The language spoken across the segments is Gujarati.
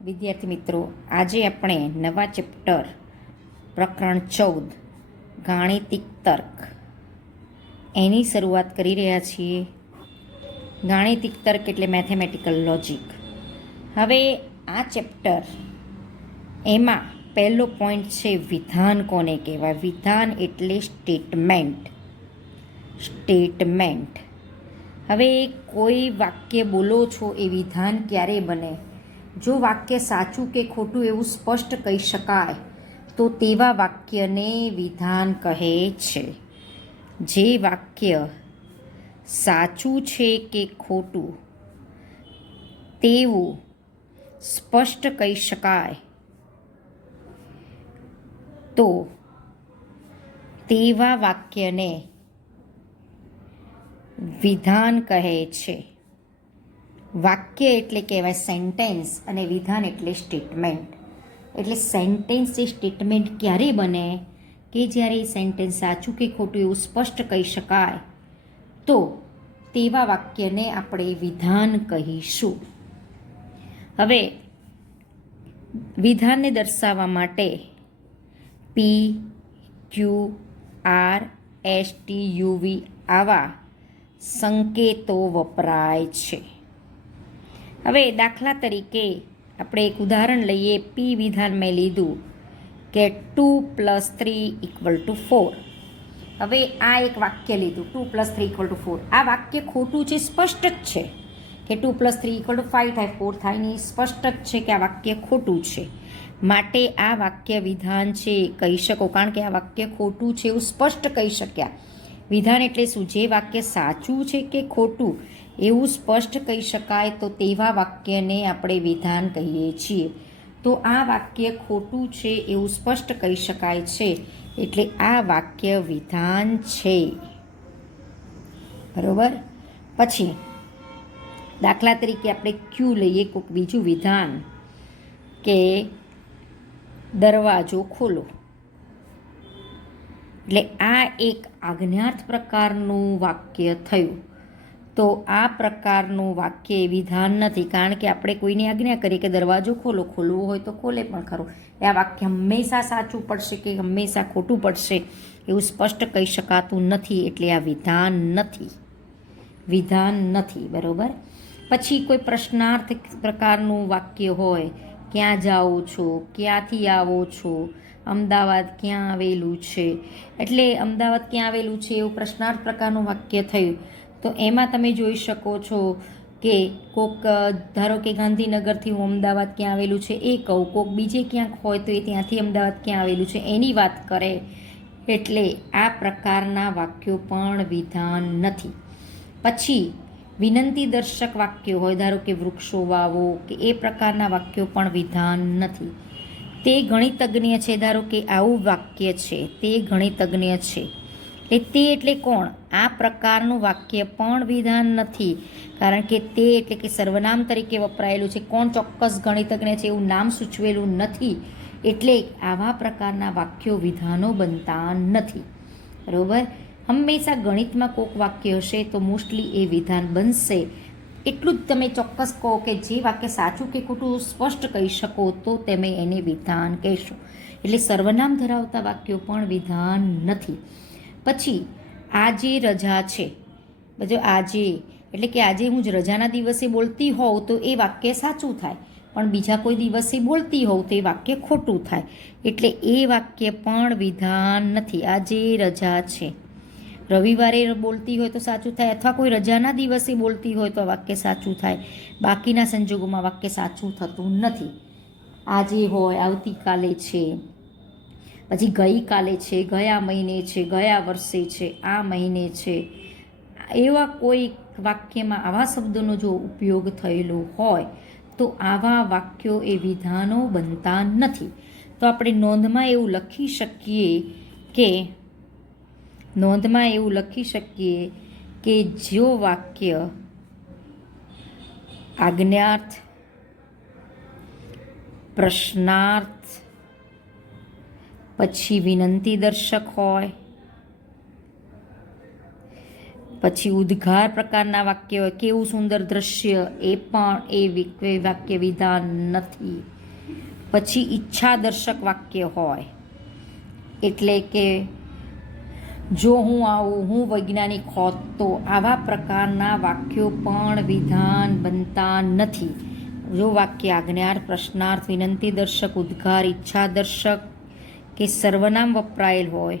વિદ્યાર્થી મિત્રો, આજે આપણે નવા ચેપ્ટર પ્રકરણ 14 ગાણિતિક તર્ક એની શરૂઆત કરી રહ્યા છીએ. ગાણિતિક તર્ક એટલે મેથેમેટિકલ લોજિક. હવે આ ચેપ્ટર એમાં પહેલો પોઈન્ટ છે વિધાન કોને કહેવાય. વિધાન એટલે સ્ટેટમેન્ટ. હવે કોઈ વાક્ય બોલો છો એ વિધાન ક્યારે બને? જો વાક્ય સાચું કે ખોટું એવું સ્પષ્ટ કહી શકાય તો તેવા વાક્યને વિધાન કહે છે. જે વાક્ય સાચું છે કે ખોટું તેવું સ્પષ્ટ કહી શકાય તો તેવા વાક્યને વિધાન કહે છે. વાક્ય એટલે કહેવાય સેન્ટેન્સ અને વિધાન એટલે સ્ટેટમેન્ટ. એટલે સેન્ટેન્સ એ સ્ટેટમેન્ટ ક્યારે બને કે જ્યારે એ સેન્ટેન્સ સાચું કે ખોટું એવું સ્પષ્ટ કહી શકાય તો તેવા વાક્યને આપણે વિધાન કહીશું. હવે વિધાનને દર્શાવવા માટે પી, ક્યુ, આર, એસ, ટી, યુ, વી આવા સંકેતો વપરાય છે. હવે દાખલા તરીકે આપણે એક ઉદાહરણ લઈએ. પી વિધાન મેં લીધું કે 2 + 3 = 4. હવે આ એક વાક્ય લીધું 2 + 3 = 4. આ વાક્ય ખોટું છે, સ્પષ્ટ જ છે કે 2 + 3 = 5 થાય, 4 થાય નહીં. સ્પષ્ટ જ છે કે આ વાક્ય ખોટું છે, માટે આ વાક્ય વિધાન છે કહી શકો, કારણ કે આ વાક્ય ખોટું છે એવું સ્પષ્ટ કહી શક્યા. વિધાન એટલે શું? જે વાક્ય સાચું છે કે ખોટું એવું સ્પષ્ટ કહી શકાય તો તેવા વાક્યને આપણે વિધાન કહીએ છીએ. તો આ વાક્ય ખોટું છે એવું સ્પષ્ટ કહી શકાય છે એટલે આ વાક્ય વિધાન છે. બરોબર. પછી દાખલા તરીકે આપણે ક્યુ લઈએ, કોઈક બીજું વિધાન કે દરવાજો ખોલો. એટલે આ એક આજ્ઞાર્થ પ્રકારનું વાક્ય થયું. તો આ પ્રકારનું વાક્ય વિધાન નથી, કારણ કે આપણે કોઈને આજ્ઞા કરીએ કે દરવાજો ખોલો, ખોલવો હોય તો ખોલે પણ ખરો. એ આ વાક્ય હંમેશા સાચું પડશે કે હંમેશા ખોટું પડશે એવું સ્પષ્ટ કહી શકાતું નથી, એટલે આ વિધાન નથી. બરાબર. પછી કોઈ પ્રશ્નાર્થ પ્રકારનું વાક્ય હોય, ક્યાં જાઓ છો, ક્યાંથી આવો છો, અમદાવાદ ક્યાં આવેલું છે. એટલે અમદાવાદ ક્યાં આવેલું છે એવું પ્રશ્નાર્થ પ્રકારનું વાક્ય થયું. તો એમાં તમે જોઈ શકો છો કે કોક ધારો કે ગાંધીનગરથી હું અમદાવાદ ક્યાં આવેલું છે એ કહું, કોક બીજે ક્યાંક હોય તો એ ત્યાંથી અમદાવાદ ક્યાં આવેલું છે એની વાત કરે. એટલે આ પ્રકારના વાક્યો પણ વિધાન નથી. પછી વિનંતી દર્શક વાક્યો હોય, ધારો કે વૃક્ષો વાવો કે એ પ્રકારના વાક્યો પણ વિધાન નથી. તે ગણિતજ્ઞ છે, ધારો કે આવું વાક્ય છે, તે ગણિતજ્ઞ છે. તે એટલે કોણ? આ પ્રકારનું વાક્ય પણ વિધાન નથી, કારણ કે તે એટલે કે સર્વનામ તરીકે વપરાયેલું છે. કોણ ચોક્કસ ગણિતજ્ઞ છે એવું નામ સૂચવેલું નથી, એટલે આવા પ્રકારના વાક્યો વિધાનો બનતા નથી. બરાબર. હંમેશા ગણિતમાં કોઈક વાક્ય હશે તો મોસ્ટલી એ વિધાન બનશે. એટલું જ તમે ચોક્કસ કહો કે જે વાક્ય સાચું કે ખોટું સ્પષ્ટ કહી શકો તો તમે એને વિધાન કહેશો. એટલે સર્વનામ ધરાવતા વાક્યો પણ વિધાન નથી. પછી આજે રજા છે, બધું આજે એટલે કે આજે હું જ રજાના દિવસે બોલતી હોઉં તો એ વાક્ય સાચું થાય, પણ બીજા કોઈ દિવસે બોલતી હોઉં તો એ વાક્ય ખોટું થાય, એટલે એ વાક્ય પણ વિધાન નથી. આજે રજા છે, રવિવારે બોલતી હોય તો સાચું થાય, અથવા કોઈ રજાના દિવસે બોલતી હોય તો વાક્ય સાચું થાય. બાકીના સંજોગોમાં વાક્ય સાચું થતું નથી. આજે હોય, આવતીકાલે છે, પછી ગઈકાલે છે, ગયા મહિને છે, ગયા વર્ષે છે, આ મહિને છે. એવા કોઈ વાક્યમાં આવા શબ્દોનો જો ઉપયોગ થયેલો હોય તો આવા વાક્યો એ વિધાનો બનતા નથી. તો આપણે નોંધમાં એવું લખી શકીએ કે જો વાક્ય આજ્ઞાર્થ, પ્રશ્નાર્થ, પછી વિનંતી દર્શક હોય, પછી ઉદ્ગાર પ્રકારના વાક્ય હોય, કેવું સુંદર દ્રશ્ય, એ પણ એ વાક્ય વિધાન નથી. પછી ઈચ્છાદર્શક વાક્ય હોય, એટલે કે જો હું આવું, હું વૈજ્ઞાનિક હોત તો, આવા પ્રકારના વાક્યો પણ વિધાન બનતા નથી. જો વાક્ય આજ્ઞાર્થ, પ્રશ્નાર્થ, વિનંતી દર્શક, ઉદ્ગાર, ઈચ્છા દર્શક કે સર્વનામ વપરાયેલ હોય,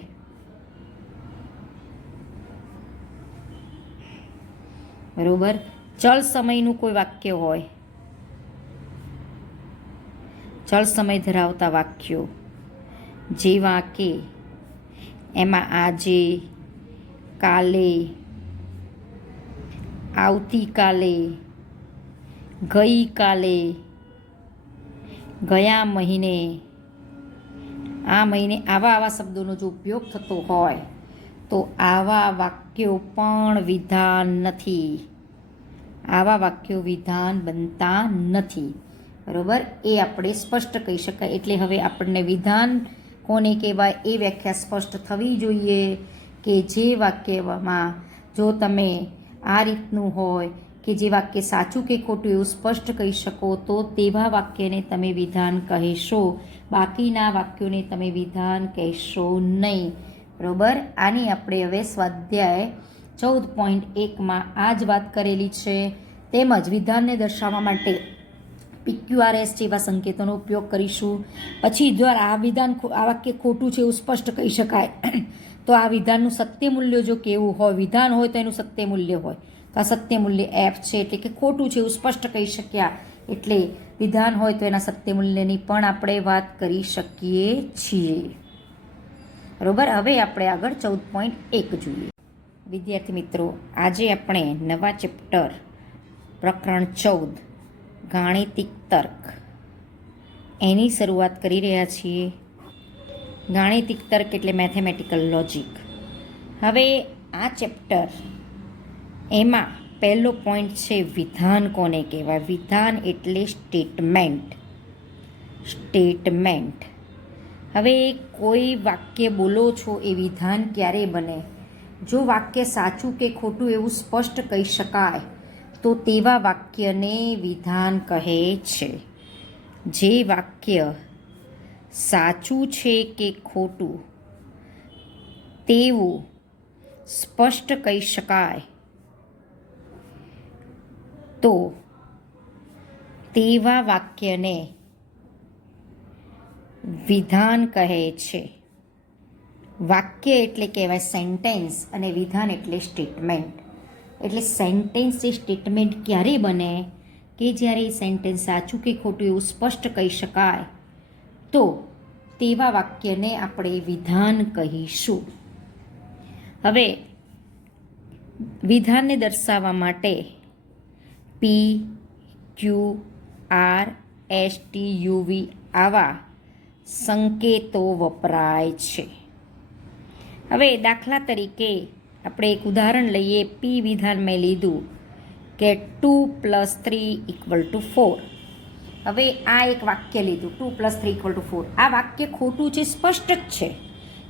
બરોબર. ચલ સમયનું કોઈ વાક્ય હોય, ચલ સમય ધરાવતા વાક્યો જેવા કે એમાં આજે, કાલે, આવતીકાલે, ગઈકાલે, ગયા મહિને, આ મહિને, આવા શબ્દોનો જો ઉપયોગ થતો હોય તો આવા વાક્યો પણ વિધાન નથી. આવા વાક્યો વિધાન બનતા નથી. બરાબર, એ આપણે સ્પષ્ટ કહી શકાય. એટલે હવે આપણને વિધાન કોને કહેવાય એ વ્યાખ્યા સ્પષ્ટ થવી જોઈએ કે જે વાક્યમાં જો તમે આ રીતનું હોય કે જે વાક્ય સાચું કે ખોટું એવું સ્પષ્ટ કહી શકો તો તેવા વાક્યને તમે વિધાન કહેશો, બાકીના વાક્યોને તમે વિધાન કહેશો નહીં. બરાબર, આની આપણે હવે સ્વાધ્યાય 14.1માં આ જ વાત કરેલી છે. તેમજ વિધાનને દર્શાવવા માટે PQRS જેવા સંકેતોનો ઉપયોગ કરીશું. પછી જો આ વાક્ય ખોટું છે એવું સ્પષ્ટ કહી શકાય તો આ વિધાનનું સત્ય મૂલ્ય જો કેવું હોય, વિધાન હોય તો એનું સત્ય મૂલ્ય હોય, તો આ સત્ય મૂલ્ય F છે, એટલે કે ખોટું છે એવું સ્પષ્ટ કહી શક્યા. એટલે વિધાન હોય તો એના સત્ય મૂલ્યની પણ આપણે વાત કરી શકીએ છીએ. બરોબર, હવે આપણે આગળ 14.1 જોઈએ. વિદ્યાર્થી મિત્રો, આજે આપણે નવા ચેપ્ટર પ્રકરણ 14 ગાણિતિક તર્ક એની શરૂઆત કરી રહ્યા છીએ. ગાણિતિક તર્ક એટલે મેથેમેટિકલ લોજિક. હવે આ ચેપ્ટર એમાં પહેલો પોઈન્ટ છે વિધાન કોને કહેવાય. વિધાન એટલે સ્ટેટમેન્ટ. સ્ટેટમેન્ટ. હવે કોઈ વાક્ય બોલો છો એ વિધાન ક્યારે બને? જો વાક્ય સાચું કે ખોટું એવું સ્પષ્ટ કહી શકાય તો તેવા વાક્યને વિધાન કહે છે. જે વાક્ય સાચું છે કે ખોટું તેવું સ્પષ્ટ કહી શકાય તો તેવા વાક્યને વિધાન કહે છે. વાક્ય એટલે કહેવાય સેન્ટેન્સ અને વિધાન એટલે સ્ટેટમેન્ટ. એટલે સેન્ટેન્સ જે સ્ટેટમેન્ટ ક્યારે બને કે જ્યારે એ સેન્ટેન્સ સાચું કે ખોટું એવું સ્પષ્ટ કહી શકાય તો તેવા વાક્યને આપણે વિધાન કહીશું. હવે વિધાનને દર્શાવવા માટે PQRSTUV આવા સંકેતો વપરાય છે. હવે દાખલા તરીકે આપણે એક ઉદાહરણ લઈએ. P વિધાન મેં લીધું કે 2 + 3 = 4. હવે આ એક વાક્ય લીધું 2 + 3 = 4. આ વાક્ય ખોટું છે, સ્પષ્ટ જ છે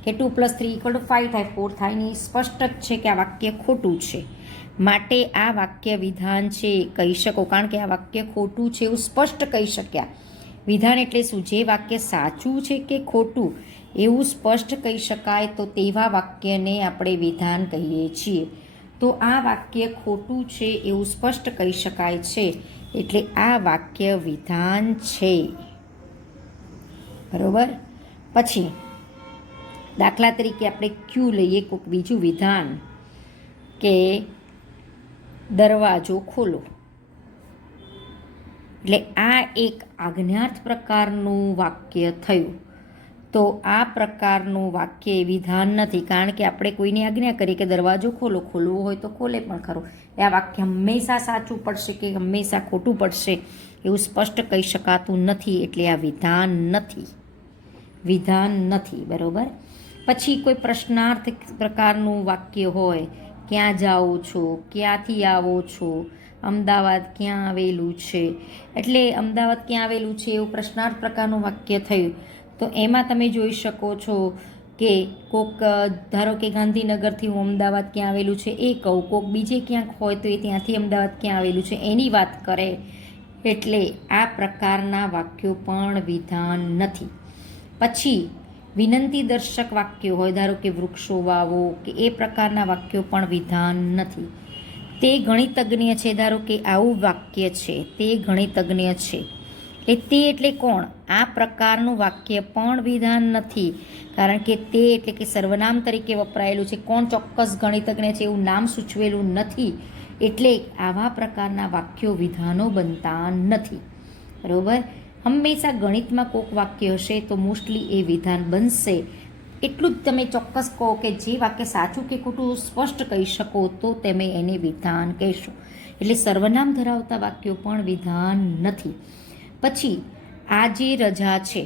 કે 2 + 3 = 5 થાય, 4 થાય નહીં, સ્પષ્ટ જ છે કે આ વાક્ય ખોટું છે. માટે આ વાક્ય વિધાન છે કહી શકો, કારણ કે આ વાક્ય ખોટું છે એવું સ્પષ્ટ કહી શક્યા. વિધાન એટલે શું? જે વાક્ય સાચું છે કે ખોટું એવું સ્પષ્ટ કહી શકાય તો તેવા વાક્યને આપણે વિધાન કહીએ છીએ. તો આ વાક્ય ખોટું છે એવું સ્પષ્ટ કહી શકાય છે એટલે આ વાક્ય વિધાન છે. બરોબર. પછી દાખલા તરીકે આપણે ક્યુ લઈએ, કોઈક બીજું વિધાન કે દરવાજો ખોલો. એટલે આ એક આજ્ઞાર્થ પ્રકારનું વાક્ય થયું. તો આ પ્રકારનું વાક્ય વિધાન નથી, કારણ કે આપણે કોઈને આજ્ઞા કરી કે દરવાજો ખોલો, ખોલવો હોય તો ખોલે પણ ખરો. આ વાક્ય હંમેશા સાચું પડશે કે હંમેશા ખોટું પડશે એવું સ્પષ્ટ કહી શકાતું નથી, એટલે આ વિધાન નથી. વિધાન નથી. બરાબર. પછી કોઈ પ્રશ્નાર્થ પ્રકારનું વાક્ય હોય, ક્યાં જાઓ છો, ક્યાંથી આવો છો, અમદાવાદ ક્યાં આવેલું છે. એટલે અમદાવાદ ક્યાં આવેલું છે એવું પ્રશ્નાર્થ પ્રકારનું વાક્ય થયું. તો એમાં તમે જોઈ શકો છો કે કોક ધારો કે ગાંધીનગરથી હું અમદાવાદ ક્યાં આવેલું છે એ કહું, કોક બીજે ક્યાંક હોય તો એ ત્યાંથી અમદાવાદ ક્યાં આવેલું છે એની વાત કરે, એટલે આ પ્રકારના વાક્યો પણ વિધાન નથી. પછી વિનંતી દર્શક વાક્યો હોય, ધારો કે વૃક્ષો વાવો કે એ પ્રકારના વાક્યો પણ વિધાન નથી. તે ગણિતજ્ઞ છે, ધારો કે આવું વાક્ય છે, તે ગણિતજ્ઞ છે, તે એટલે કોણ? આ પ્રકારનું વાક્ય પણ વિધાન નથી, કારણ કે તે એટલે કે સર્વનામ તરીકે વપરાયેલું છે. કોણ ચોક્કસ ગણિતજ્ઞ છે એવું નામ સૂચવેલું નથી, એટલે આવા પ્રકારના વાક્યો વિધાનો બનતા નથી. બરાબર? હંમેશા ગણિતમાં કોઈક વાક્ય હશે તો મોસ્ટલી એ વિધાન બનશે. એટલું જ તમે ચોક્કસ કહો કે જે વાક્ય સાચું કે ખોટું સ્પષ્ટ કહી શકો તો તમે એને વિધાન કહેશો. એટલે સર્વનામ ધરાવતા વાક્યો પણ વિધાન નથી. પછી આજે રજા છે,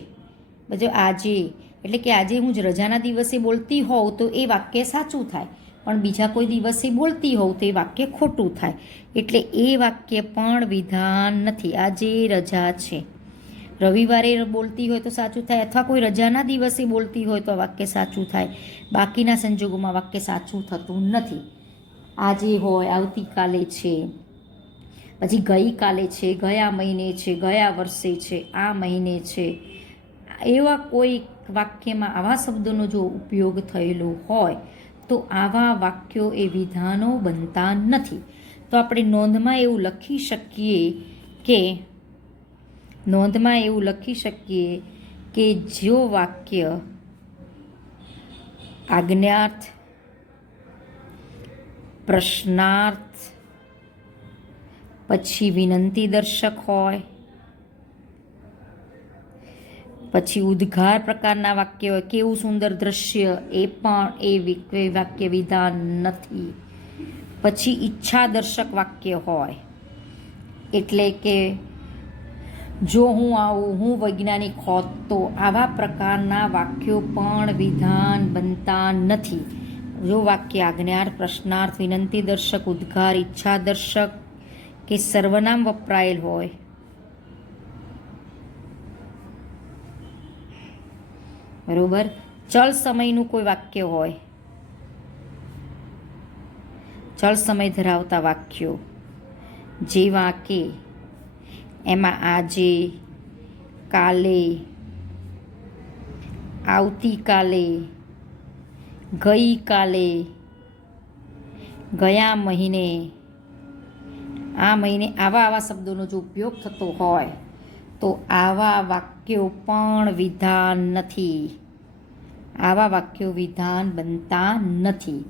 બધું આજે એટલે કે આજે હું જ રજાના દિવસે બોલતી હોઉં તો એ વાક્ય સાચું થાય, પણ બીજા કોઈ દિવસે બોલતી હોઉં તો એ વાક્ય ખોટું થાય, એટલે એ વાક્ય પણ વિધાન નથી. આજે રજા છે, રવિવારે બોલતી હોય તો સાચું થાય, અથવા કોઈ રજાના દિવસે બોલતી હોય તો વાક્ય સાચું થાય, બાકીના સંજોગોમાં વાક્ય સાચું થતું નથી. આજે હોય, આવતીકાલે છે, પછી ગઈકાલે છે, ગયા મહિને છે, ગયા વર્ષે છે, આ મહિને છે, એવા કોઈ વાક્યમાં આવા શબ્દોનો જો ઉપયોગ થયેલો હોય તો આવા વાક્યો એ વિધાનો બનતા નથી. તો આપણે નોંધમાં એવું લખી શકીએ કે જો વાક્ય આજ્ઞાર્થ, પ્રશ્નાર્થ, પછી વિનંતી દર્શક હોય, પછી ઉદ્ગાર પ્રકારના વાક્ય હોય, કેવું સુંદર દ્રશ્ય, એ પણ એ વાક્ય વિધાન નથી. પછી ઈચ્છા દર્શક વાક્ય હોય, એટલે કે જો હું આવું, હું વૈજ્ઞાનિક હોત તો, આવા પ્રકારના વાક્યો પણ વિધાન બનતા નથી. જો વાક્ય આજ્ઞાર્થ, પ્રશ્નાર્થ, વિનંતી દર્શક, ઉદ્ગાર, ઈચ્છા દર્શક કે સર્વનામ વપરાયેલ હોય, બરોબર. ચલ સમયનું કોઈ વાક્ય હોય, ચલ સમય ધરાવતા વાક્યો જેવા કે એમાં આજે, કાલે, આવતીકાલે, ગઈકાલે, ગયા મહિને, આ મહિને, આવા શબ્દોનો જો ઉપયોગ થતો હોય તો આવા વાક્યો પણ વિધાન નથી. આવા વાક્યો વિધાન બનતા નથી.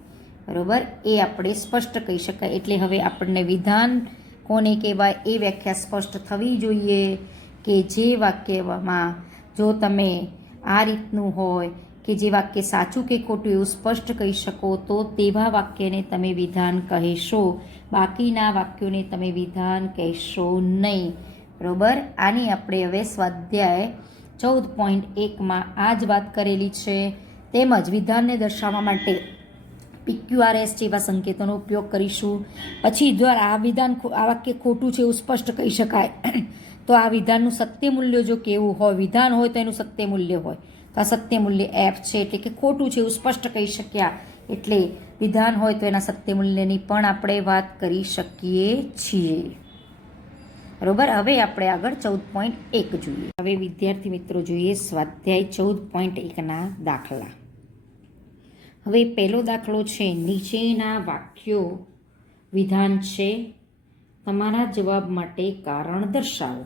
બરાબર? એ આપણે સ્પષ્ટ કહી શકાય. એટલે હવે આપણને વિધાન કોને કહેવાય એ વ્યાખ્યા સ્પષ્ટ થવી જોઈએ કે જે વાક્યમાં જો તમે આ રીતનું હોય કે જે વાક્ય સાચું કે ખોટું એવું સ્પષ્ટ કહી શકો તો તેવા વાક્યને તમે વિધાન કહેશો, બાકીના વાક્યોને તમે વિધાન કહેશો નહીં. બરાબર? આની આપણે હવે સ્વાધ્યાય 14.1માં આ જ વાત કરેલી છે. તેમજ વિધાનને દર્શાવવા માટે PQRS જેવા સંકેતોનો ઉપયોગ કરીશું. પછી જો આ વાક્ય ખોટું છે એવું સ્પષ્ટ કહી શકાય તો આ વિધાનનું સત્ય મૂલ્ય જો કેવું હોય, વિધાન હોય તો એનું સત્ય મૂલ્ય હોય, તો આ સત્ય મૂલ્ય F છે, એટલે કે ખોટું છે એવું સ્પષ્ટ કહી શક્યા, એટલે વિધાન હોય તો એના સત્ય મૂલ્યની પણ આપણે વાત કરી શકીએ છીએ. બરોબર? હવે આપણે આગળ 14.1 જોઈએ. હવે વિદ્યાર્થી મિત્રો જોઈએ સ્વાધ્યાય 14.1ના દાખલા. હવે પહેલો દાખલો છે, નીચેના વાક્યો વિધાન છે, તમારા જવાબ માટે કારણ દર્શાવો.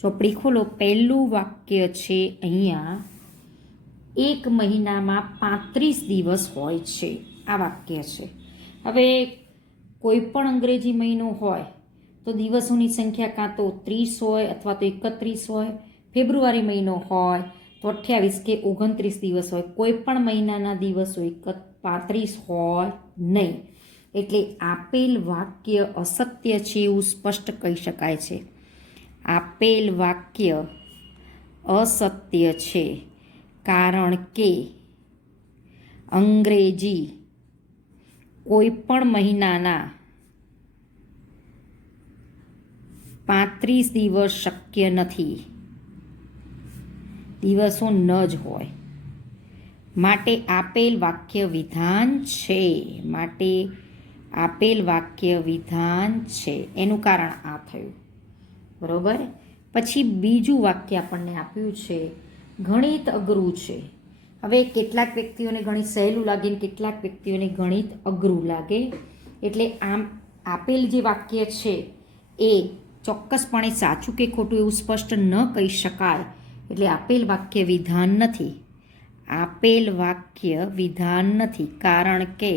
ચોપડી ખોલો. પહેલું વાક્ય છે અહીંયા, એક મહિનામાં 35 દિવસ હોય છે. આ વાક્ય છે. હવે કોઈ પણ અંગ્રેજી મહિનો હોય તો દિવસોની સંખ્યા કાં તો 30 હોય અથવા તો 31 હોય. ફેબ્રુઆરી મહિનો હોય તો 28 કે 29 દિવસ હોય. કોઈ પણ મહિનાના દિવસો 35 હોય નહીં. એટલે આપેલ વાક્ય અસત્ય છે એવું સ્પષ્ટ કહી શકાય છે. આપેલ વાક્ય અસત્ય છે કારણ કે અંગ્રેજી કોઈ પણ મહિનાના 35 દિવસ શક્ય નથી. દિવસો ન જ હોય. માટે આપેલ વાક્ય વિધાન છે. માટે આપેલ વાક્ય વિધાન છે. એનું કારણ આ થયું. બરોબર. પછી બીજું વાક્ય આપણને આપ્યું છે, ગણિત અઘરું છે. હવે કેટલાક વ્યક્તિઓને ગણિત સહેલું લાગે ને કેટલાક વ્યક્તિઓને ગણિત અઘરું લાગે. એટલે આમ આપેલ જે વાક્ય છે એ ચોક્કસપણે સાચું કે ખોટું એવું સ્પષ્ટ ન કહી શકાય. એટલે આપેલ વાક્ય વિધાન નથી. આપેલ વાક્ય વિધાન નથી. કારણ કે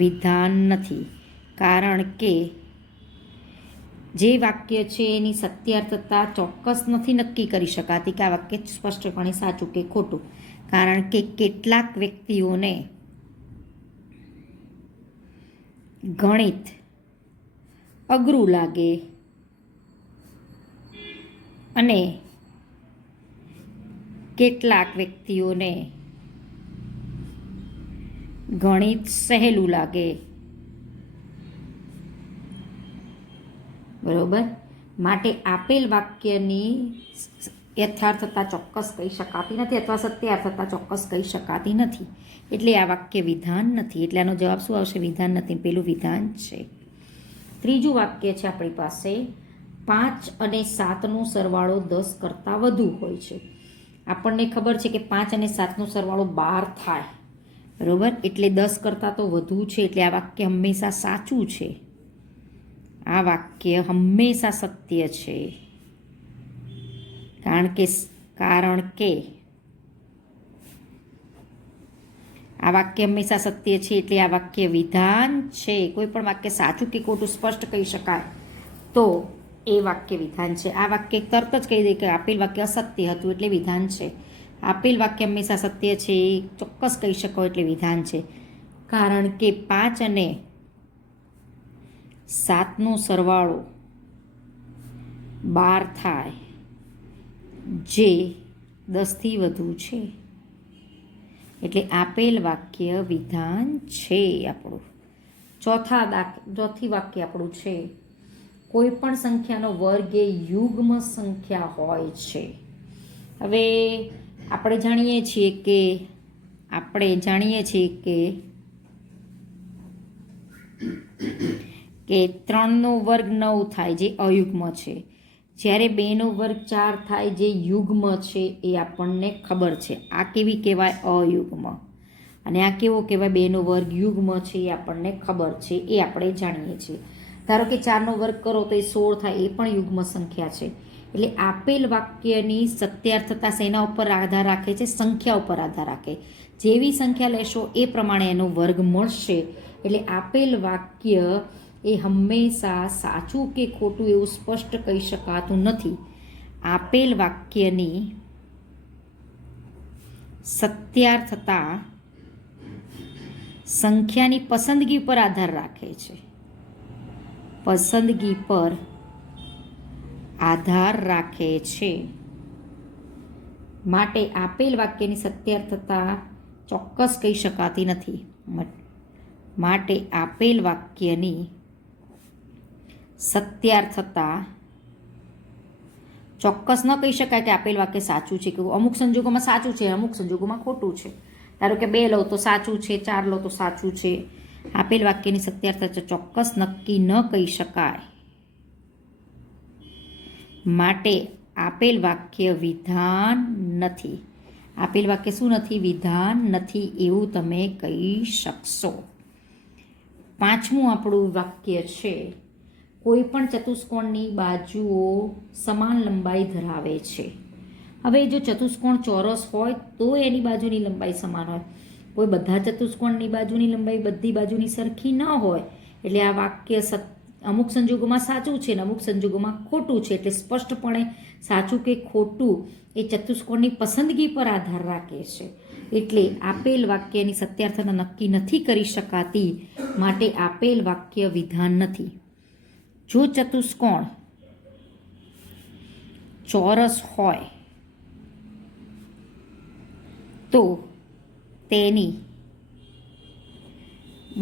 વિધાન નથી. કારણ કે જે વાક્ય છે એની સત્યાર્થતા ચોક્કસ નથી નક્કી કરી શકાતી કે આ વાક્ય સ્પષ્ટપણે સાચું કે ખોટું. કારણ કે કેટલાક વ્યક્તિઓને ગણિત અઘરું લાગે અને કેટલાક વ્યક્તિઓને ગણિત સહેલું લાગે. બરોબર. માટે આપેલ વાક્યની યથાર્થતા ચોક્કસ કહી શકાતી નથી અથવા સત્યાર્થતા ચોક્કસ કહી શકાતી નથી. એટલે આ વાક્ય વિધાન નથી. એટલે આનો જવાબ શું આવશે? વિધાન નથી. પેલું વિધાન છે. ત્રીજું વાક્ય છે આપણી પાસે, 5 અને 7નો સરવાળો 10 કરતાં વધુ હોય છે. આપણને ખબર છે કે 5 અને 7નો સરવાળો 12 થાય. બરોબર. એટલે 10 કરતાં તો વધુ છે. એટલે આ વાક્ય હંમેશા સાચું છે. આ વાક્ય હંમેશા સત્ય છે. કારણ કે આ વાક્ય હંમેશા સત્ય છે. એટલે આ વાક્ય વિધાન છે. કોઈ પણ વાક્ય સાચું કે ખોટું સ્પષ્ટ કહી શકાય તો એ વાક્ય વિધાન છે. આ વાક્ય તરત જ કહી દે કે આપેલ વાક્ય અસત્ય હતું એટલે વિધાન છે. આપેલ વાક્ય હંમેશા સત્ય છે ચોક્કસ કહી શકો એટલે વિધાન છે. કારણ કે 5 અને 7નો સરવાળો 12 થાય જે 10થી વધુ છે. એટલે આપેલ વાક્ય વિધાન છે આપણું. ચોથી વાક્ય આપણું છે, કોઈ પણ સંખ્યાનો વર્ગ એ યુગ્મ સંખ્યા હોય છે. હવે આપણે જાણીએ છીએ કે 3નો વર્ગ 9 થાય જે અયુગ્મ છે. જ્યારે 2નો વર્ગ 4 થાય જે યુગ્મ છે એ આપણને ખબર છે. આ કેવી કહેવાય? અયુગ્મ. અને આ કેવો કહેવાય? 2નો વર્ગ યુગ્મ છે એ આપણને ખબર છે. એ આપણે જાણીએ છીએ. ધારો કે 4નો વર્ગ કરો તો એ 16 થાય, એ પણ યુગ્મ સંખ્યા છે. એટલે આપેલ વાક્યની સત્યાર્થતા શેના ઉપર આધાર રાખે છે? સંખ્યા ઉપર આધાર રાખે. જેવી સંખ્યા લેશો એ પ્રમાણે એનો વર્ગ મળશે. એટલે આપેલ વાક્ય એ હંમેશા સાચું કે ખોટું એવું સ્પષ્ટ કહી શકાતું નથી. આપેલ વાક્યની સત્યાર્થતા સંખ્યાની પસંદગી પર આધાર રાખે છે. પસંદગી પર આધાર રાખે છે. માટે આપેલ વાક્યની સત્યાર્થતા ચોક્કસ કહી શકાતી નથી. માટે આપેલ વાક્યની સત્યાર્થતા ચોક્કસ ન કહી શકાય કે આપેલ વાક્ય સાચું છે કે અમુક સંજોગોમાં સાચું છે, અમુક સંજોગોમાં ખોટું છે. ધારો કે 2 લો તો સાચું છે, 4 લો તો સાચું છે. આપેલ વાક્યની સત્યાર્થતા ચોક્કસ નક્કી ન કહી શકાય. માટે આપેલ વાક્ય વિધાન નથી. આપેલ વાક્ય શું નથી? વિધાન નથી એવું તમે કહી શકશો. 5મું આપણું વાક્ય છે, કોઈ પણ ચતુષ્કોણની બાજુઓ સમાન લંબાઈ ધરાવે છે. હવે જો ચતુષ્કોણ ચોરસ હોય તો એની બાજુની લંબાઈ સમાન હોય. કોઈ બધા ચતુષ્કોણની બાજુની લંબાઈ બધી બાજુની સરખી ન હોય. એટલે આ વાક્ય અમુક સંજોગોમાં સાચું છે અને અમુક સંજોગોમાં ખોટું છે. એટલે સ્પષ્ટપણે સાચું કે ખોટું એ ચતુષ્કોણની પસંદગી પર આધાર રાખે છે. એટલે આપેલ વાક્યની સત્યાર્થતા નક્કી નથી કરી શકાતી. માટે આપેલ વાક્ય વિધાન નથી. જો ચતુષ્કોણ ચોરસ હોય તો તેની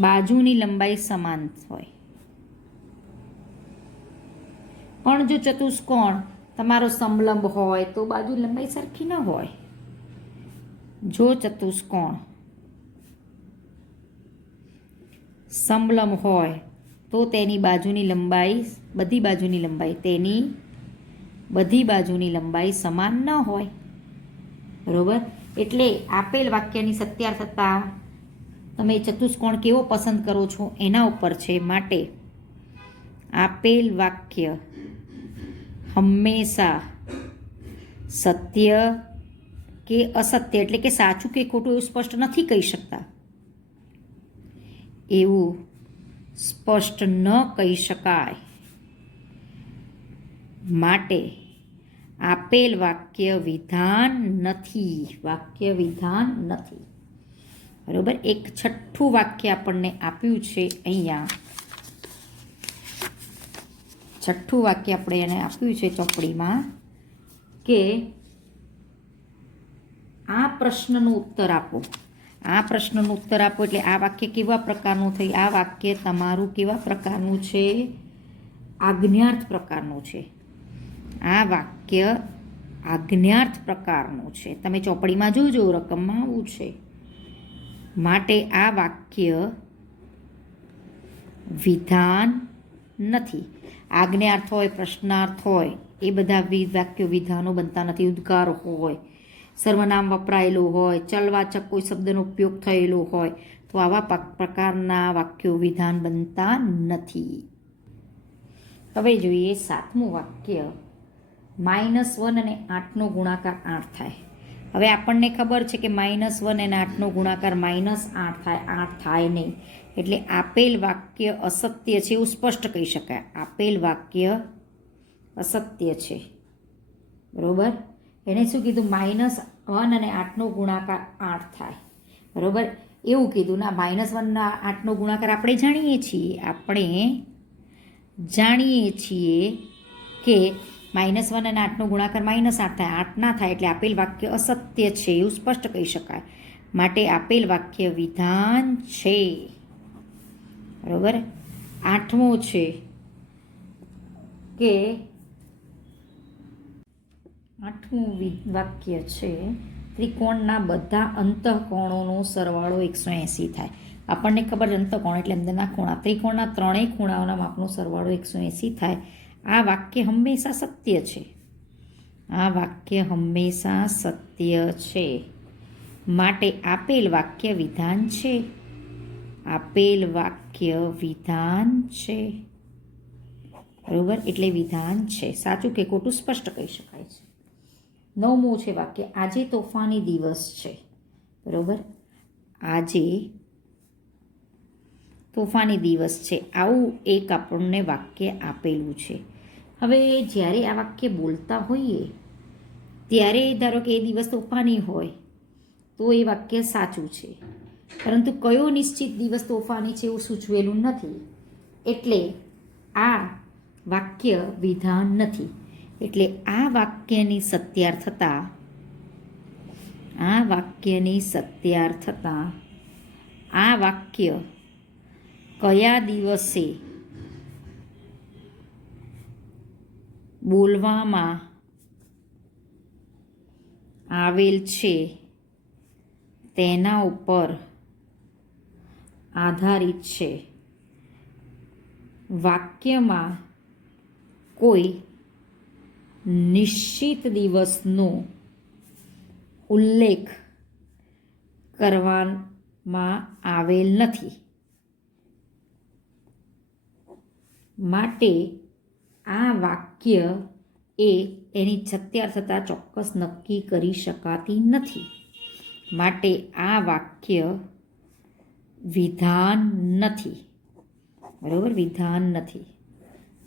બાજુની લંબાઈ સમાન હોય. પણ જો ચતુષ્કોણ તમારો સમલંબ હોય તો બાજુની લંબાઈ સરખી ન હોય. જો ચતુષ્કોણ સમલંબ હોય તો તેની બાજુની લંબાઈ બધી બાજુની લંબાઈ તેની બધી બાજુની લંબાઈ સમાન ન હોય. બરોબર. એટલે આપેલ વાક્યની સત્યાર્થતા તમે ચતુષ્કોણ કેવો પસંદ કરો છો એના ઉપર છે. માટે આપેલ વાક્ય હંમેશા સત્ય કે અસત્ય એટલે કે સાચું કે ખોટું એવું સ્પષ્ટ નથી કહી શકતા. એવું સ્પષ્ટ ન કહી શકાય માટે આપેલ વાક્ય વિધાન નથી. વાક્ય વિધાન નથી. બરોબર. એક છઠ્ઠું વાક્ય આપણને આપ્યું છે અહીંયા. છઠ્ઠું વાક્ય આપણે એને આપ્યું છે ચોપડીમાં કે આ પ્રશ્નનો ઉત્તર આપો. આ પ્રશ્નનો ઉત્તર આપો એટલે આ વાક્ય કેવા પ્રકારનું થઈ? આ વાક્ય તમારું કેવા પ્રકારનું છે? આજ્ઞાર્થ પ્રકારનું છે. આ વાક્ય આજ્ઞાર્થ પ્રકારનું છે. તમે ચોપડીમાં જોજો, રકમમાં આવું છે. માટે આ વાક્ય વિધાન નથી. આજ્ઞાર્થ હોય, પ્રશ્નાર્થ હોય, એ બધા વાક્યો વિધાનો બનતા નથી. ઉદ્ગાર હોય, સર્વનામ વપરાયેલું હોય, ચલવાચક કોઈ શબ્દનો ઉપયોગ થયેલો હોય તો આવા પ્રકારના વાક્યો વિધાન બનતા નથી. હવે જોઈએ 7મું વાક્ય. -1 અને 8નો ગુણાકાર 8 થાય. હવે આપણને ખબર છે કે -1 અને 8નો ગુણાકાર -8 થાય. 8 થાય નહીં. એટલે આપેલ વાક્ય અસત્ય છે એવું સ્પષ્ટ કહી શકાય. આપેલ વાક્ય અસત્ય છે. બરોબર. એને શું કીધું? -1 અને 8નો ગુણાકાર 8 થાય. બરોબર. એવું કીધું. ના, -1 ના 8નો ગુણાકાર આપણે જાણીએ છીએ. આપણે જાણીએ છીએ કે -1 અને 8નો ગુણાકાર -8 થાય. 8 ના થાય. એટલે આપેલ વાક્ય અસત્ય છે એવું સ્પષ્ટ કહી શકાય. માટે આપેલ વાક્ય વિધાન છે. બરોબર. 8મો છે કે 8મું વાક્ય છે ત્રિકોણના બધા અંતઃકોણોનો સરવાળો 180 થાય. આપણને ખબર છે અંતઃકોણ એટલે અંદરના ખૂણા. ત્રિકોણના ત્રણેય ખૂણાઓના માપનો સરવાળો 180 થાય. આ વાક્ય હંમેશા સત્ય છે. આ વાક્ય હંમેશા સત્ય છે. માટે આપેલ વાક્ય વિધાન છે. આપેલ વાક્ય વિધાન છે. બરોબર. એટલે વિધાન છે. સાચું કે ખોટું સ્પષ્ટ કહી શકાય છે. 9મું છે વાક્ય. આજે તોફાની દિવસ છે. બરોબર. આજે તોફાની દિવસ છે. આવું એક આપણને વાક્ય આપેલું છે. હવે જ્યારે આ વાક્ય બોલતા હોઈએ ત્યારે ધારો કે એ દિવસ તોફાની હોય તો એ વાક્ય સાચું છે. પરંતુ કયો નિશ્ચિત દિવસ તોફાની છે એવું સૂચવેલું નથી. એટલે આ વાક્ય વિધાન નથી. એટલે આ વાક્યની સત્યાર્થતા આ વાક્ય કયા દિવસે બોલવામાં આવેલ છે તેના ઉપર આધારિત છે. વાક્યમાં કોઈ નિશ્ચિત દિવસનો ઉલ્લેખ કરવામાં આવેલ નથી. માટે આ વાક્ય એની સત્યાર્થતા ચોક્કસ નક્કી કરી શકાતી નથી. માટે આ વાક્ય વિધાન નથી. બરાબર. વિધાન નથી.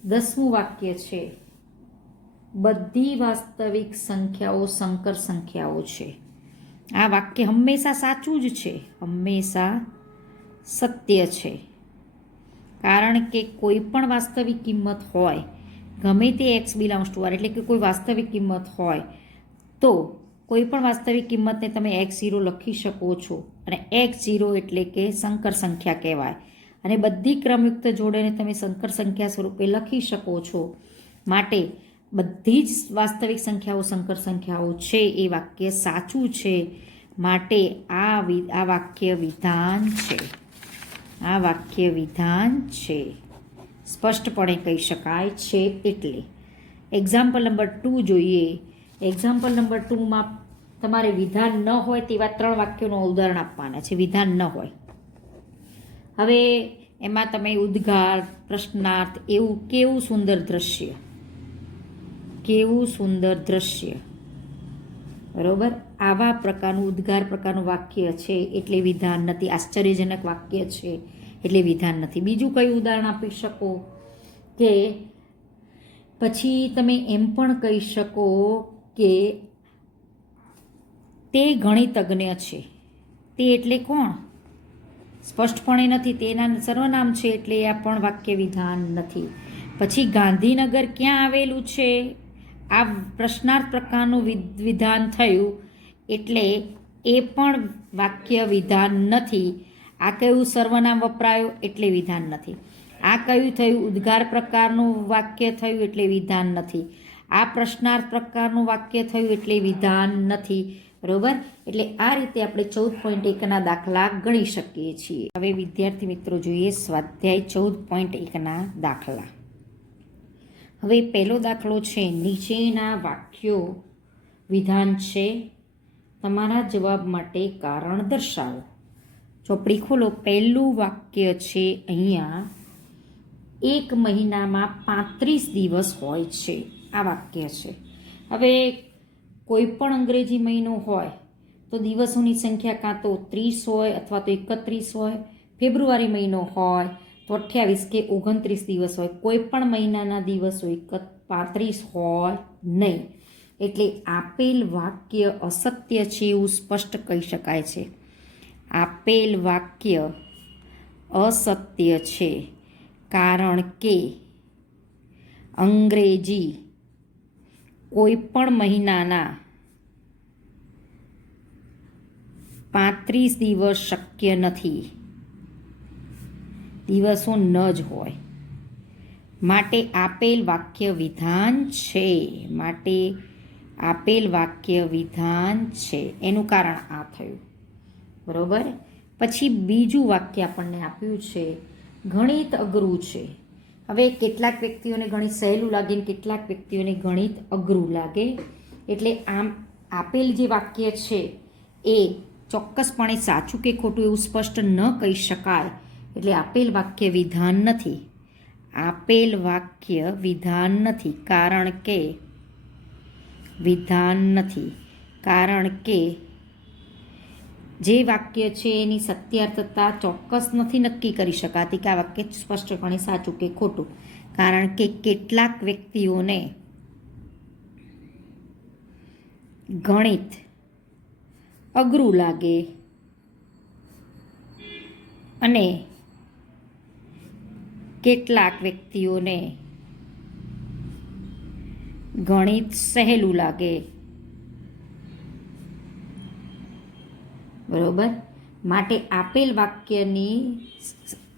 10મું વાક્ય છે બધી વાસ્તવિક સંખ્યાઓ સંકર સંખ્યાઓ છે. આ વાક્ય હંમેશા સાચું જ છે. હંમેશા સત્ય છે. કારણ કે કોઈ પણ વાસ્તવિક કિંમત હોય, ગમે તે x બિલોંગ્સ ટુ r એટલે કે કોઈ વાસ્તવિક કિંમત હોય તો કોઈ પણ વાસ્તવિક કિંમતને તમે x0 લખી શકો છો. અને x0 એટલે કે સંકર સંખ્યા કહેવાય. અને બધી ક્રમયુક્ત જોડેને તમે સંકર સંખ્યા સ્વરૂપે લખી શકો છો. માટે બધી જ વાસ્તવિક સંખ્યાઓ સંકર સંખ્યાઓ છે. એ વાક્ય સાચું છે. માટે આ વાક્ય વિધાન છે. આ વાક્ય વિધાન છે, સ્પષ્ટપણે કહી શકાય છે. એટલે એક્ઝામ્પલ નંબર 2 જોઈએ. એક્ઝામ્પલ નંબર 2માં તમારે વિધાન ન હોય તેવા 3 વાક્યોનું ઉદાહરણ આપવાના છે. વિધાન ન હોય. હવે એમાં તમે ઉદ્ગાર, પ્રશ્નાર્થ, એવું કેવું સુંદર દ્રશ્ય, કેવું સુંદર દ્રશ્ય, બરોબર, આવા પ્રકારનું ઉદ્ગાર પ્રકારનું વાક્ય છે એટલે વિધાન નથી. આશ્ચર્યજનક વાક્ય છે એટલે વિધાન નથી. બીજું કયું ઉદાહરણ આપી શકો કે પછી તમે એમ પણ કહી શકો કે તે ગણિતજ્ઞ છે. તે એટલે કોણ? સ્પષ્ટપણે નથી, તેના સર્વનામ છે એટલે આ પણ વાક્ય વિધાન નથી. પછી ગાંધીનગર ક્યાં આવેલું છે? આ પ્રશ્નાર્થ પ્રકારનું વિધાન થયું એટલે એ પણ વાક્ય વિધાન નથી. આ કયું સર્વનામ વપરાયું એટલે વિધાન નથી. આ કયું થયું? ઉદ્ગાર પ્રકારનું વાક્ય થયું એટલે વિધાન નથી. આ પ્રશ્નાર્થ પ્રકારનું વાક્ય થયું એટલે વિધાન નથી. બરોબર. એટલે આ રીતે આપણે 14.1ના દાખલા ગણી શકીએ છીએ. હવે વિદ્યાર્થી મિત્રો જોઈએ સ્વાધ્યાય 14.1ના દાખલા. હવે પહેલો દાખલો છે, નીચેના વાક્યો વિધાન છે, તમારા જવાબ માટે કારણ દર્શાવો. ચોપડી ખોલો. પહેલું વાક્ય છે અહીંયા, એક મહિનામાં 35 દિવસ હોય છે. આ વાક્ય છે. હવે કોઈ પણ અંગ્રેજી મહિનો હોય તો દિવસોની સંખ્યા કાં તો 30 હોય અથવા તો 31 હોય. ફેબ્રુઆરી મહિનો હોય તો 28 કે 29 દિવસ હોય. કોઈ પણ મહિનાના દિવસો 35 હોય નહીં. એટલે આપેલ વાક્ય અસત્ય છે એવું સ્પષ્ટ કહી શકાય છે. આપેલ વાક્ય અસત્ય છે કારણ કે અંગ્રેજી કોઈ પણ મહિનાના 35 દિવસ શક્ય નથી. દિવસો ન જ હોય. માટે આપેલ વાક્ય વિધાન છે. માટે આપેલ વાક્ય વિધાન છે. એનું કારણ આ થયું. બરોબર. પછી બીજું વાક્ય આપણને આપ્યું છે, ગણિત અઘરું છે. હવે કેટલાક વ્યક્તિઓને ગણિત સહેલું લાગે ને કેટલાક વ્યક્તિઓને ગણિત અઘરું લાગે. એટલે આમ આપેલ જે વાક્ય છે એ ચોક્કસપણે સાચું કે ખોટું એવું સ્પષ્ટ ન કહી શકાય. એટલે આપેલ વાક્ય વિધાન નથી. આપેલ વાક્ય વિધાન નથી કારણ કે વિધાન નથી. કારણ કે જે વાક્ય છે એની સત્યાર્થતા ચોક્કસ નથી નક્કી કરી શકાતી કે આ વાક્ય સ્પષ્ટપણે સાચું કે ખોટું. કારણ કે કેટલાક વ્યક્તિઓને ગણિત અઘરું લાગે અને કેટલાક વ્યક્તિઓને ગણિત સહેલું લાગે. બરોબર. માટે આપેલ વાક્યની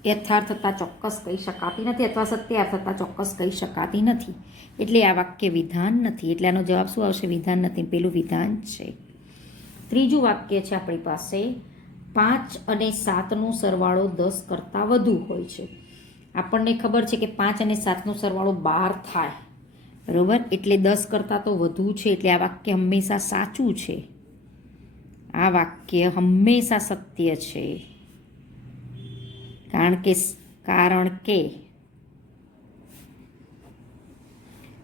યથાર્થતા ચોક્કસ કહી શકાતી નથી અથવા સત્યાર્થતા ચોક્કસ કહી શકાતી નથી. એટલે આ વાક્ય વિધાન નથી. એટલે આનો જવાબ શું આવશે? વિધાન નથી. પેલું વિધાન છે. ત્રીજું વાક્ય છે આપણી પાસે, 5 અને 7નો સરવાળો 10 કરતાં વધુ હોય છે. આપણને ખબર છે કે 5 અને 7નો સરવાળો 12 થાય. બરોબર. એટલે 10 કરતાં તો વધુ છે. એટલે આ વાક્ય હંમેશા સાચું છે. આ વાક્ય હંમેશા સત્ય છે. કારણ કે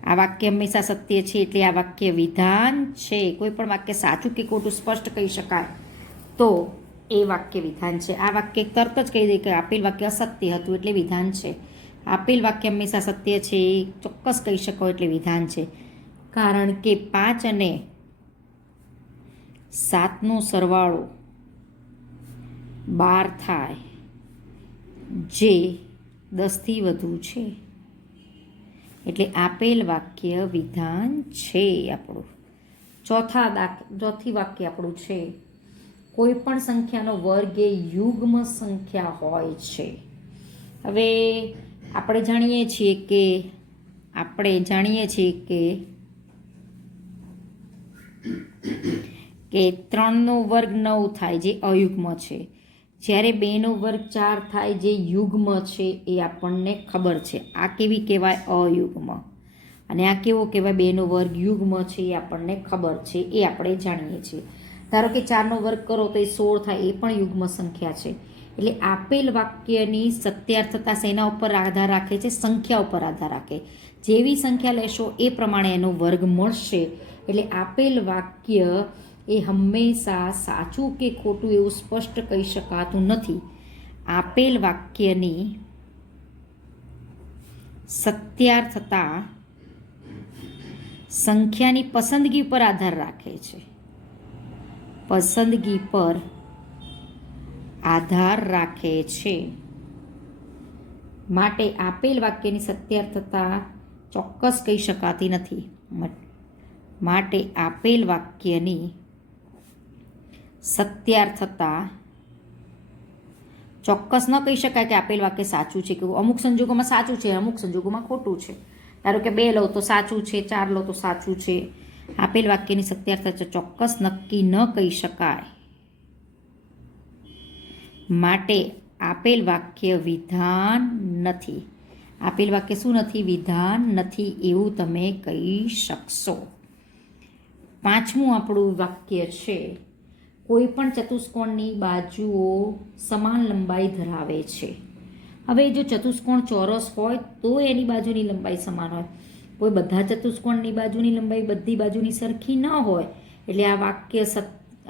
આ વાક્ય હંમેશા સત્ય છે એટલે આ વાક્ય વિધાન છે. કોઈ પણ વાક્ય સાચું કે ખોટું સ્પષ્ટ કહી શકાય તો એ વાક્ય વિધાન છે. આ વાક્ય તરત જ કહી દે કે આપેલ વાક્ય અસત્ય હતું એટલે વિધાન છે. આપેલ વાક્ય હંમેશા સત્ય છે એ ચોક્કસ કહી શકો એટલે વિધાન છે. કારણ કે 5 અને 7નો સરવાળો 12 થાય જે 10થી વધુ છે. એટલે આપેલ વાક્ય વિધાન છે આપણું. ચોથી વાક્ય આપણું છે, કોઈ પણ સંખ્યાનો વર્ગ એ યુગ્મ સંખ્યા હોય છે. હવે આપણે જાણીએ છીએ કે કે 3નો વર્ગ 9 થાય જે અયુગ્મ છે, જ્યારે 2નો વર્ગ 4 થાય જે યુગ્મ છે એ આપણને ખબર છે. આ કેવી કહેવાય? અયુગ્મ. અને આ કેવો કહેવાય? 2નો વર્ગ યુગ્મ છે એ આપણને ખબર છે, એ આપણે જાણીએ છીએ. ધારો કે 4નો વર્ગ કરો તો એ 16 થાય, એ પણ યુગ્મ સંખ્યા છે. એટલે આપેલ વાક્યની સત્યાર્થતા શેના ઉપર આધાર રાખે છે? સંખ્યા ઉપર આધાર રાખે. જેવી સંખ્યા લેશો એ પ્રમાણે એનો વર્ગ મળશે. એટલે આપેલ વાક્ય એ હંમેશા સાચું કે ખોટું એવું સ્પષ્ટ કહી શકાતું નથી. આપેલ વાક્યની સત્યાર્થતા સંખ્યાની પસંદગી પર આધાર રાખે છે. પસંદગી પર આધાર રાખે છે. માટે આપેલ વાક્યની સત્યાર્થતા ચોક્કસ કહી શકાતી નથી. માટે આપેલ વાક્યની સત્યાર્થતા ચોક્કસ ન કહી શકાય કે આપેલ વાક્ય સાચું છે કે અમુક સંજોગોમાં સાચું છે, અમુક સંજોગોમાં ખોટું છે. ધારો કે 2 લો તો સાચું છે, 4 લો તો સાચું છે. આપેલ વાક્યની સત્યાર્થતા ચોક્કસ નક્કી ન કહી શકાય. માટે આપેલ વાક્ય વિધાન નથી. આપેલ વાક્ય શું નથી? વિધાન નથી એવું તમે કહી શકશો. 5મું આપણું વાક્ય છે, કોઈ પણ ચતુષ્કોણની બાજુઓ સમાન લંબાઈ ધરાવે છે. હવે જો ચતુષ્કોણ ચોરસ હોય તો એની બાજુની લંબાઈ સમાન હોય. કોઈ બધા ચતુષ્કોણની બાજુની લંબાઈ બધી બાજુની સરખી ન હોય. એટલે આ વાક્ય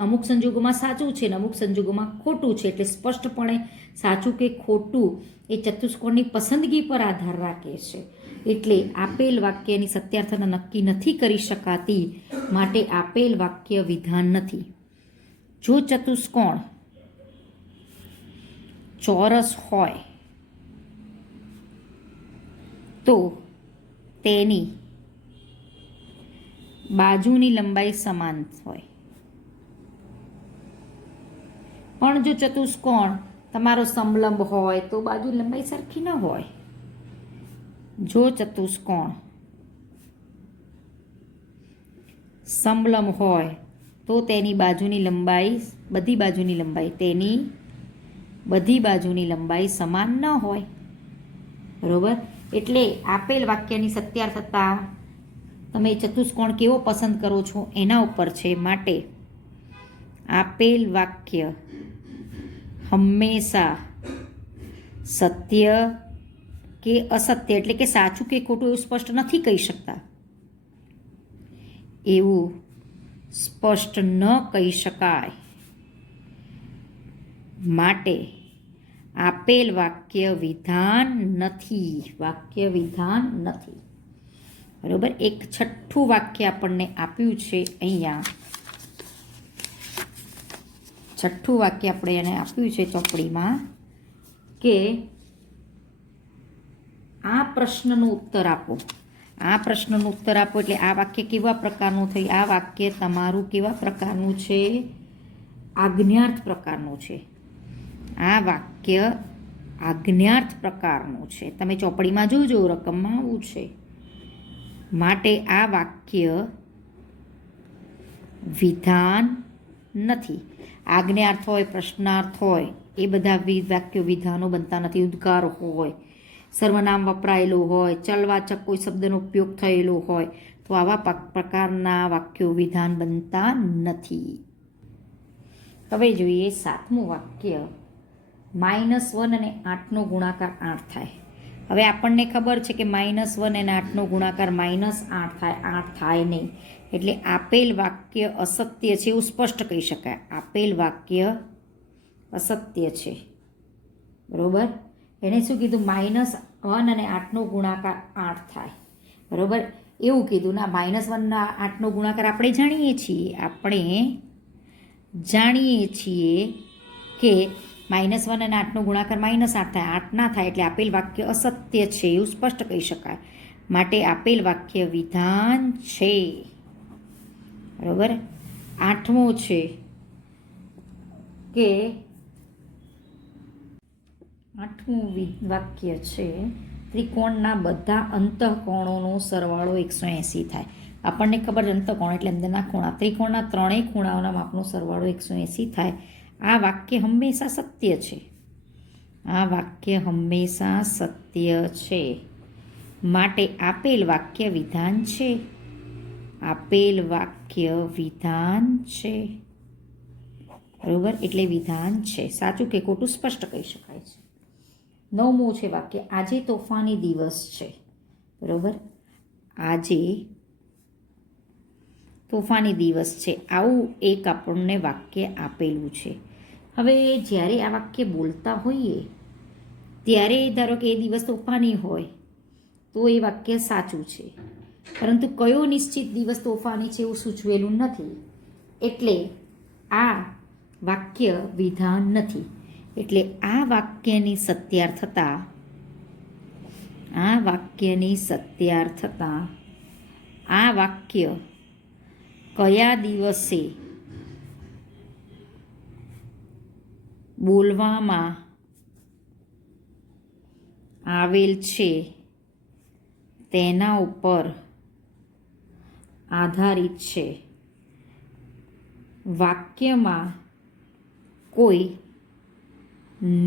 અમુક સંજોગોમાં સાચું છે ને અમુક સંજોગોમાં ખોટું છે. એટલે સ્પષ્ટપણે સાચું કે ખોટું એ ચતુષ્કોણની પસંદગી પર આધાર રાખે છે. એટલે આપેલ વાક્યની સત્યાર્થતા નક્કી નથી કરી શકાતી. માટે આપેલ વાક્ય વિધાન નથી. જો ચતુષ્કોણ ચોરસ હોય તો તેની બાજુની લંબાઈ સમાન હોય. પણ જો ચતુષ્કોણ તમારો સમલંબ હોય તો બાજુની લંબાઈ સરખી ન હોય. જો ચતુષ્કોણ સમલંબ હોય તો તેની બાજુની લંબાઈ બધી બાજુની લંબાઈ સમાન ન હોય. બરોબર? એટલે આપેલ વાક્યની સત્યાર્થતા તમે ચતુષ્કોણ કેવો પસંદ કરો છો એના ઉપર છે. માટે આપેલ વાક્ય હંમેશા સત્ય કે અસત્ય એટલે કે સાચું કે ખોટું એવું સ્પષ્ટ નથી કહી શકતા. એવું સ્પષ્ટ ન કહી શકાય. માટે આપેલ વાક્ય વિધાન નથી. વાક્ય વિધાન નથી. બરોબર? એક છઠ્ઠું વાક્ય આપણને આપ્યું છે અહીંયા. છઠ્ઠું વાક્ય આપણે એને આપ્યું છે ચોપડીમાં કે આ પ્રશ્નનો ઉત્તર આપો. આ પ્રશ્નનો ઉત્તર આપો એટલે આ વાક્ય કેવા પ્રકારનું થયું? આ વાક્ય તમારું કેવા પ્રકારનું છે? આજ્ઞાર્થ પ્રકારનું છે. આ વાક્ય આજ્ઞાર્થ પ્રકારનું છે. તમે ચોપડીમાં જોજો, રકમમાં આવું છે. માટે આ વાક્ય વિધાન નથી. આજ્ઞાર્થ હોય, પ્રશ્નાર્થ હોય એ બધા વાક્યો વિધાનો બનતા નથી. ઉદ્ગાર હોય, સર્વનામ વપરાયેલું હોય, ચલવાચક કોઈ શબ્દનો ઉપયોગ થયેલો હોય તો આવા પ્રકારના વાક્યો વિધાન બનતા નથી. હવે જોઈએ 7મું વાક્ય. -1 અને 8નો ગુણાકાર 8 થાય. હવે આપણને ખબર છે કે -1 અને 8નો ગુણાકાર -8 થાય, 8 થાય નહીં. એટલે આપેલ વાક્ય અસત્ય છે એવું સ્પષ્ટ કહી શકાય. આપેલ વાક્ય અસત્ય છે. બરોબર? એને શું કીધું? -1 અને 8નો ગુણાકાર 8 થાય. બરોબર? એવું કીધું ના. -1 અને 8નો ગુણાકાર આપણે જાણીએ છીએ કે -1 અને 8નો ગુણાકાર -8 થાય, 8 ના થાય. એટલે આપેલ વાક્ય અસત્ય છે એવું સ્પષ્ટ કહી શકાય. માટે આપેલ વાક્ય વિધાન છે. બરોબર? 8મું છે કે 8મું વાક્ય છે ત્રિકોણના બધા અંતઃકોણોનો સરવાળો 180 થાય. આપણને ખબર છે અંતઃકોણ એટલે અંદરના ખૂણા, ત્રિકોણના ત્રણેય ખૂણાઓના માપનો સરવાળો 180 થાય. આ વાક્ય હંમેશા સત્ય છે. આ વાક્ય હંમેશા સત્ય છે. માટે આપેલ વાક્ય વિધાન છે. આપેલ વાક્ય વિધાન છે. બરોબર, એટલે વિધાન છે. સાચું કે ખોટું સ્પષ્ટ કહી શકાય છે. 9મું છે વાક્ય, આજે તોફાની દિવસ છે. બરોબર, આજે તોફાની દિવસ છે. આવું એક આપણને વાક્ય આપેલું છે. હવે જ્યારે આ વાક્ય બોલતા હોઈએ ત્યારે ધારો કે એ દિવસ તોફાની હોય તો એ વાક્ય સાચું છે, પરંતુ કયો નિશ્ચિત દિવસ તોફાની છે એવું સૂચવેલું નથી, એટલે આ વાક્ય વિધાન નથી. એટલે આ વાક્યની સત્યાર્થતા આ વાક્ય કયા દિવસે બોલવામાં આવેલ છે તેના ઉપર આધારિત છે. વાક્યમાં કોઈ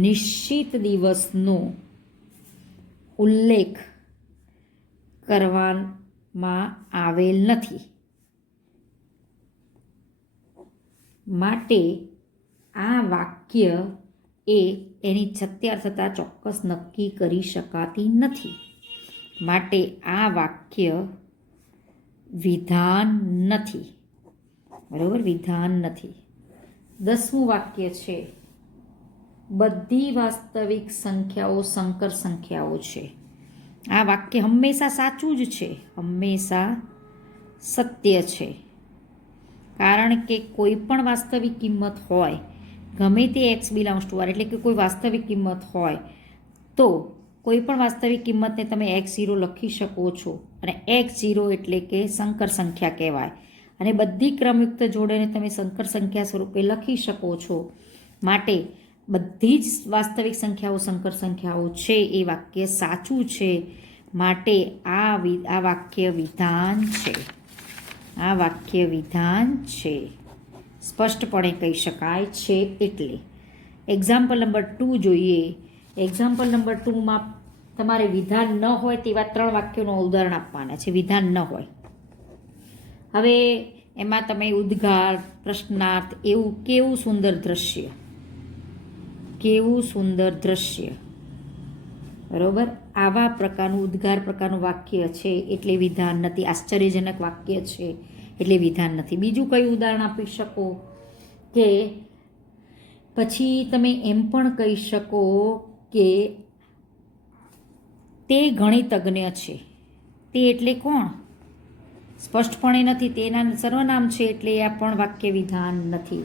નિશ્ચિત દિવસનો ઉલ્લેખ કરવામાં આવેલ નથી, માટે આ વાક્ય એની સત્યાર્થતા ચોક્કસ નક્કી કરી શકાતી નથી. માટે આ વાક્ય વિધાન નથી. બરાબર, વિધાન નથી. 10મું વાક્ય છે, બધી વાસ્તવિક સંખ્યાઓ સંકર સંખ્યાઓ છે. આ વાક્ય હંમેશા સાચું જ છે, હંમેશા સત્ય છે. કારણ કે કોઈ પણ વાસ્તવિક કિંમત હોય, ગમે તે x બિલોંગ્સ ટુ r, એટલે કે કોઈ વાસ્તવિક કિંમત હોય તો કોઈ પણ વાસ્તવિક કિંમતને તમે x0 લખી શકો છો, અને x0 એટલે કે સંકર સંખ્યા કહેવાય, અને બધી ક્રમયુક્ત જોડેને તમે સંકર સંખ્યા સ્વરૂપે લખી શકો છો. માટે બધી જ વાસ્તવિક સંખ્યાઓ સંકર સંખ્યાઓ છે. એ વાક્ય સાચું છે. માટે આ વાક્ય વિધાન છે. આ વાક્ય વિધાન છે, સ્પષ્ટપણે કહી શકાય છે. એટલે એક્ઝામ્પલ નંબર 2 જોઈએ. એક્ઝામ્પલ નંબર 2માં તમારે વિધાન ન હોય તેવા 3 વાક્યોનું ઉદાહરણ આપવાના છે. વિધાન ન હોય, હવે એમાં તમે ઉદ્ગાર, પ્રશ્નાર્થ, એવું કેવું સુંદર દ્રશ્ય, કેવું સુંદર દ્રશ્ય, બરોબર, આવા પ્રકારનું ઉદ્ગાર પ્રકારનું વાક્ય છે એટલે વિધાન નથી. આશ્ચર્યજનક વાક્ય છે એટલે વિધાન નથી. બીજું કયું ઉદાહરણ આપી શકો કે પછી તમે એમ પણ કહી શકો કે તે ગણિતજ્ઞ છે. તે એટલે કોણ? સ્પષ્ટપણે નથી, તેના સર્વનામ છે એટલે આ પણ વાક્ય વિધાન નથી.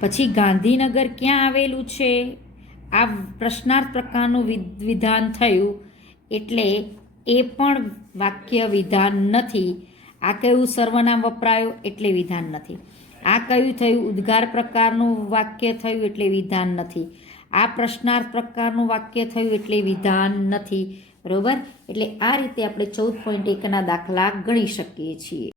પછી ગાંધીનગર ક્યાં આવેલું છે? આ પ્રશ્નાર્થ પ્રકારનું વિધાન થયું એટલે એ પણ વાક્ય વિધાન નથી. આ કયું સર્વનામ વપરાયું એટલે વિધાન નથી. આ કયું થયું? ઉદ્ગાર પ્રકારનું વાક્ય થયું એટલે વિધાન નથી. આ પ્રશ્નાર્થ પ્રકારનું વાક્ય થયું એટલે વિધાન નથી. બરોબર, એટલે આ રીતે આપણે 14.1ના દાખલા ગણી શકીએ છીએ.